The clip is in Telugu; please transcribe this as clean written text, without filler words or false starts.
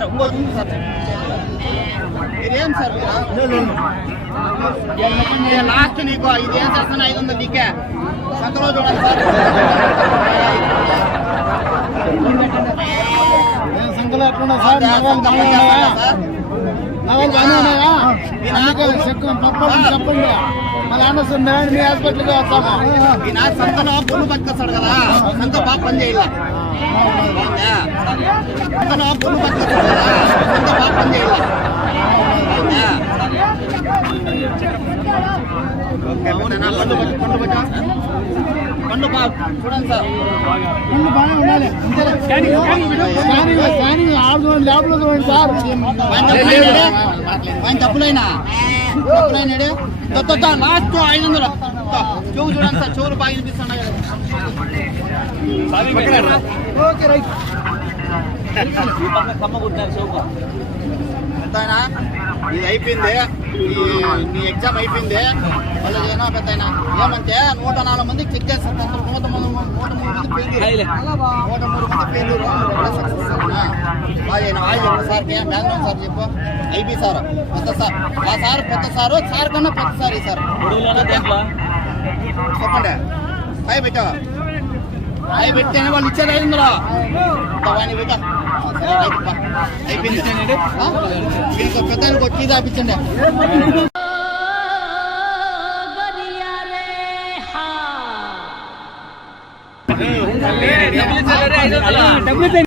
సార్ మీరేం సార్ మీరు లాస్ట్ నీకు ఇది ఏం చేస్తాను 500 నీకే సంతలో చూడండి సార్. సంతలో ఎట్లున్నా సార్ చెప్పండి మళ్ళీ ఆనొస్తుంది మీ హాస్పిటల్కి వస్తాము. ఈయన సంతలో పుల్లు పట్టుకొస్తాడు కదా, సంత బాగా పని చేయాల. సంతలో పుల్లు పట్టుకొస్తాడు కదా, సంత బాగా పని చేయాల. పండు బాగా చూడండి సార్, పండు బాగానే ఉండాలి. ల్యాబ్లో చూడండి సార్. ఆయన తప్పులైనా లాస్ట్ 500 చెవు చూడండి సార్, చెవులు బాగా వినిపిస్తున్నాయి కదా. పెద్దాయన ఇది అయిపోయింది, నీ ఎగ్జామ్ అయిపోయింది. వాళ్ళు పెద్దాయన ఏమంటే 104 మందికి చెక్ చేస్తారు. 103 మంది ఫెయిల్యూర్, 103 మంది ఫెయిల్యూర్. సక్సెస్ చెప్పు సార్కి, మ్యాథ్మెటిక్స్ సార్ చెప్పు. ఐబీ సార్ పెద్ద సార్, ఆ సార్ పెద్ద సారు, సార్ కన్నా పెద్ద సార్ ఈ సార్. చెప్పండి అవి పెట్టా, అవి పెట్టేనే వాళ్ళు ఇచ్చేది 500 వాడిని పెట్టా. అయిపోయింది, ఇంకా పెద్ద వచ్చి దాపించండి.